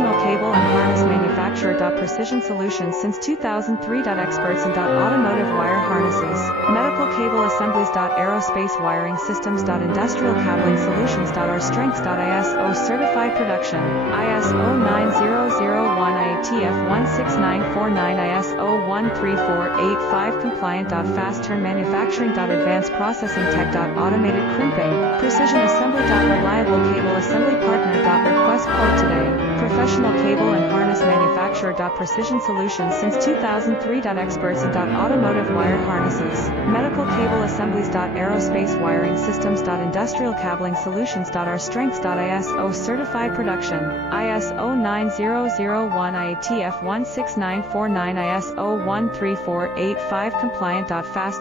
Professional cable and harness manufacturer. Precision solutions since 2003. Experts in automotive wire harnesses, medical cable assemblies. Aerospace wiring systems. Industrial cabling solutions. Our strengths. ISO certified production, ISO 9001 IATF 16949 ISO 13485 compliant. Fast turn manufacturing. Advanced processing tech. Automated crimping, precision assembly. Reliable cable assembly partner. Request quote today. Professional cable and harness manufacturer. Precision solutions since 2003. Experts in automotive wire harnesses, medical cable assemblies. Aerospace wiring systems. Industrial cabling solutions. Our strengths. ISO certified production, ISO 9001 IATF 16949 ISO 13485 compliant. Fast